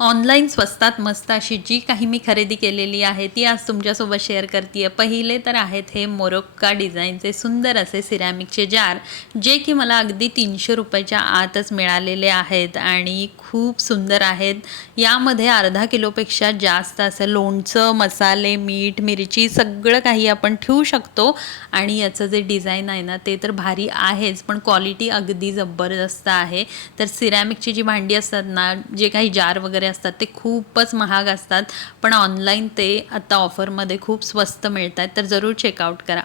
Online स्वस्तात मस्त अशी जी काही मी खरेदी केलेली आहे ती आज तुमच्यासोबत शेअर करते आहे। पहिले तर आहेत हे मोरोक्का डिझाईनचे सुंदर असे सिरॅमिकचे जार, जे की मला अगदी 300 रुपयाच्या आतच मिळालेले आहेत आणि खूप सुंदर आहेत। यामध्ये अर्धा किलोपेक्षा जास्त असं लोणचं, मसाले, मीठ, मिरची सगळं काही आपण ठेवू शकतो आणि याचं जे डिझाईन आहे ना ते तर भारी आहेच, पण क्वालिटी अगदी जबरदस्त आहे। तर सिरॅमिकची जी भांडी असतात ना, जे काही जार वगैरे असतात ते खूपच महाग असतात, पण ऑनलाईन ते आता ऑफरमध्ये खूप स्वस्त मिळतात, तर जरूर चेकआउट करा।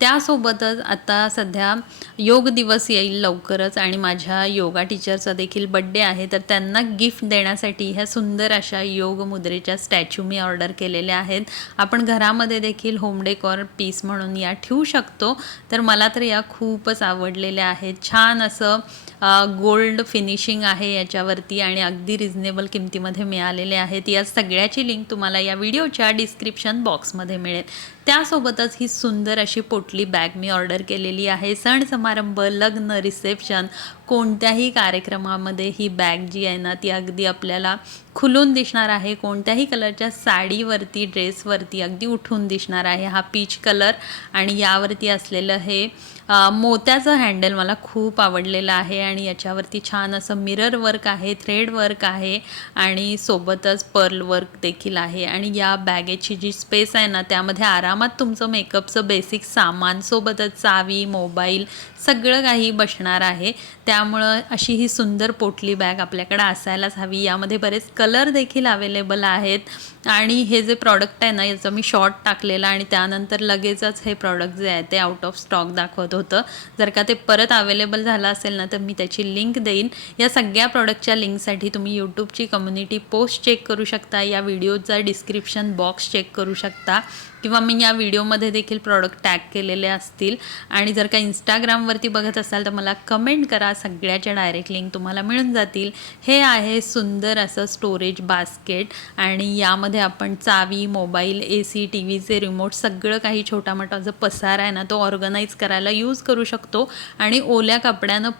त्यासोबतच आता सध्या योग दिवस येईल लवकरच आणि माझ्या योगा टीचरचा देखील बड्डे आहे, तर त्यांना गिफ्ट देण्यासाठी ह्या सुंदर अशा योग मुद्रेच्या स्टॅच्यू मी ऑर्डर केलेल्या आहेत। आपण घरामध्ये देखील होम डेकोर पीस म्हणून या ठेवू शकतो। तर मला तर या खूपच आवडलेल्या आहेत। छान असं गोल्ड फिनिशिंग आहे याच्यावरती आणि अगदी रिजनेबल किमतीमध्ये मिळालेले आहेत। या सगळ्याची लिंक तुम्हाला या व्हिडिओच्या डिस्क्रिप्शन बॉक्समध्ये मिळेल। त्यासोबतच ही सुंदर अशी पोटली बॅग मी ऑर्डर केलेली आहे। सण समारंभ, लग्न, रिसेप्शन कोणत्याही कार्यक्रमामध्ये ही बॅग जी आहे ना ती अगदी आपल्याला खुलून दिसणार आहे। कोणत्याही कलरच्या साडीवरती, ड्रेसवरती अगदी उठून दिसणार आहे। हा पीच कलर आणि यावरती असलेलं हे मोत्याचं हँडल मला खूप आवडलेलं आहे आणि याच्यावरती छान असं मिरर वर्क आहे, थ्रेड वर्क आहे आणि सोबतच पर्ल वर्क देखील आहे। आणि या बॅगेची जी स्पेस आहे ना त्यामध्ये आरामात तुमचं मेकअपचं बेसिक सामान, सोबतच चावी, मोबाईल सगळं काही बसणार आहे। त्यामुळं अशी ही सुंदर पोटली बॅग आपल्याकडे असायलाच हवी। यामध्ये बरेच कलर देखील अवेलेबल आहेत आणि हे जे प्रॉडक्ट आहे ना याचं मी शॉर्ट टाकलेलं आणि त्यानंतर लगेचच हे प्रॉडक्ट जे आहे ते आउट ऑफ स्टॉक दाखवत होतं। जर का ते परत अवेलेबल झालं असेल ना तर मी त्याची लिंक देईन। या सगळ्या प्रॉडक्टच्या लिंकसाठी तुम्ही यूट्यूबची कम्युनिटी पोस्ट चेक करू शकता, या व्हिडिओचा डिस्क्रिप्शन बॉक्स चेक करू शकता किंवा मी या व्हिडिओमध्ये देखील प्रॉडक्ट टॅग केलेले असतील। आणि जर का इंस्टाग्रामवरती बघत असाल तर मला कमेंट करा, सगळ्याच्या डायरेक्ट लिंक तुम्हाला मिळून जातील। हे आहे सुंदर असं स्टोरेज बास्केट आणि यामध्ये आपण चावी, मोबाईल, AC, टीव्हीचे रिमोट सगळं काही छोटा मोठा जो पसारा आहे ना तो ऑर्गनाईज करायला यूज करू शकतो आणि ओल्या कपड्यानं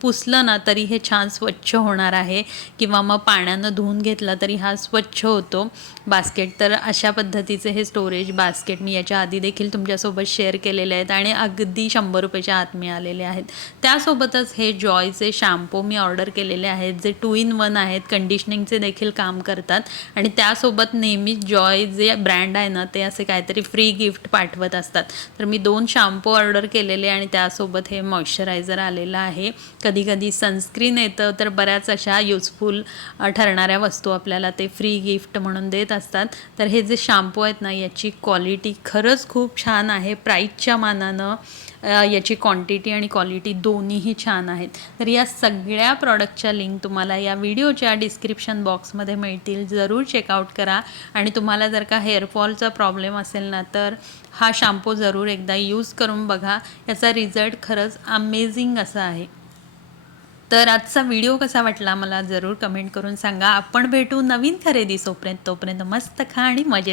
पुसलं ना तरी हे छान स्वच्छ होणार आहे किंवा मग पाण्यानं धुवून घेतला तरी हा स्वच्छ होतो बास्केट। तर अशा पद्धतीचे हे स्टोरेज बास्केट मी याच्या आधी देखील तुमच्यासोबत शेअर केलेले आहेत आणि अगदी 100 रुपयाच्या आत मिळालेले आहेत। त्यासोबतच हे जॉयचे शॅम्पू मी ऑर्डर केलेले आहेत, जे 2 in 1 आहेत, कंडिशनिंगचे देखील काम करतात आणि त्यासोबत नेहमीच जॉय जे ब्रँड आहे ना ते असे काहीतरी फ्री गिफ्ट पाठवत असतात। तर मी 2 शॅम्पू ऑर्डर केलेले आणि त्यासोबत हे मॉइश्चरायझर आलेलं आहे। कधी कधी सनस्क्रीन येतं, तर बऱ्याच अशा युजफुल ठरणाऱ्या वस्तू आपल्याला ते फ्री गिफ्ट म्हणून देत असतात। तर हे जे शॅम्पू आहेत ना याची क्वालिटी खरंच खूप छान आहे। प्राईसच्या मानानं याची क्वांटिटी आणि क्वालिटी दोन्हीही छान आहेत। तर या सगळ्या प्रॉडक्टच्या लिंक तुम्हाला या व्हिडिओच्या डिस्क्रिप्शन बॉक्समध्ये मिळतील, जरूर चेकआउट करा। आणि तुम्हाला जर का हेअरफॉलचा प्रॉब्लेम असेल ना तर हा शॅम्पू जरूर एकदा यूज करून बघा, याचा रिझल्ट खरंच अमेझिंग असा आहे। तर आजचा व्हिडिओ कसा वाटला मला जरूर कमेंट करून सांगा। आपण भेटू नवीन खरेदी तोपर्यंत मस्त खा आणि मजेत